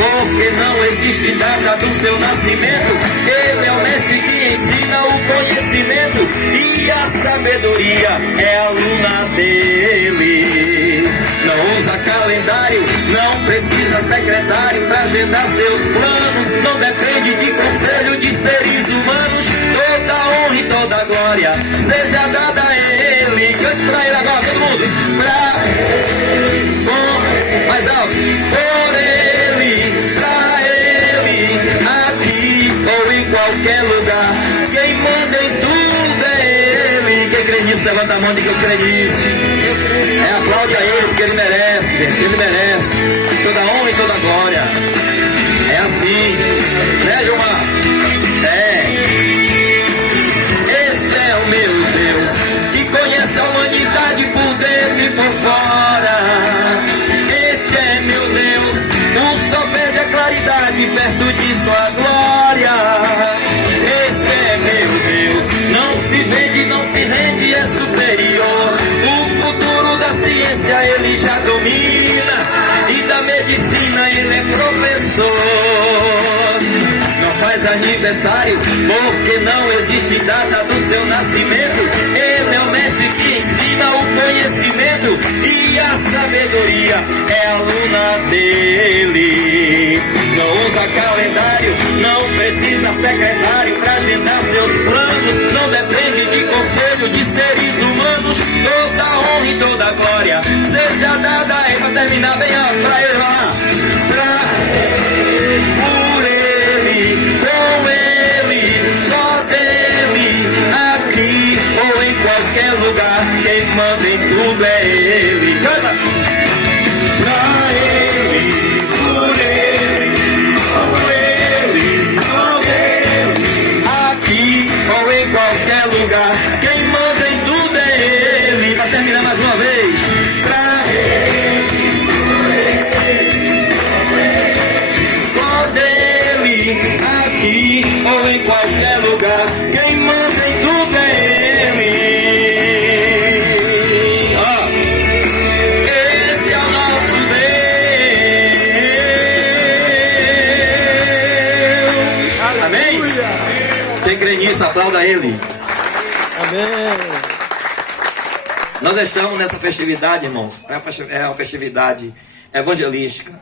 porque não existe data do seu nascimento. Ele é o mestre que ensina o conhecimento, e a sabedoria é aluna dele. Não usa calendário, não precisa secretário pra agendar seus planos. Não depende de conselho de seres humanos. Toda honra e toda glória seja dada a ele. Cante pra ele agora, todo mundo. Pra ele, mais alto. Por ele, pra ele, aqui ou em qualquer lugar. Quem manda em tudo é ele. Quem crê nisso, levanta a mão e diga: eu creio nisso. Aplaude a ele, porque ele merece, gente. Ele merece toda honra e toda glória. É assim, né, Gilmar? Esse é o meu Deus, que conhece a humanidade por dentro e por fora. Este é meu Deus, o sol perde a claridade perto de sua glória. Esse é meu Deus, não se vende, não se rende, é superior. O futuro da ciência ele já domina, e da medicina ele é professor. Não faz aniversário porque não existe data do seu nascimento. Ele é o mestre que ensina o conhecimento, e a sabedoria é aluna dele. Não usa calendário, não precisa secretário pra agendar seus planos. Não depende de conselho de seres humanos. Toda honra e toda glória seja dada a ele. Pra terminar bem alto, pra ele, vai lá. Pra ele, por ele, com ele, só dele, aqui ou em qualquer lugar. Quem manda em tudo é ele. Canta! Pra ele, por ele, com ele, só dele, aqui ou em qualquer lugar. Quem manda em tudo é ele. Pra terminar mais uma vez. Pra ele, por ele, com ele, só dele, aqui ou em qualquer lugar. Quem manda em tudo é ele. Esse é o nosso Deus. Amém? Quem crê nisso, aplauda ele. Amém. Nós estamos nessa festividade, irmãos. É uma festividade evangelística.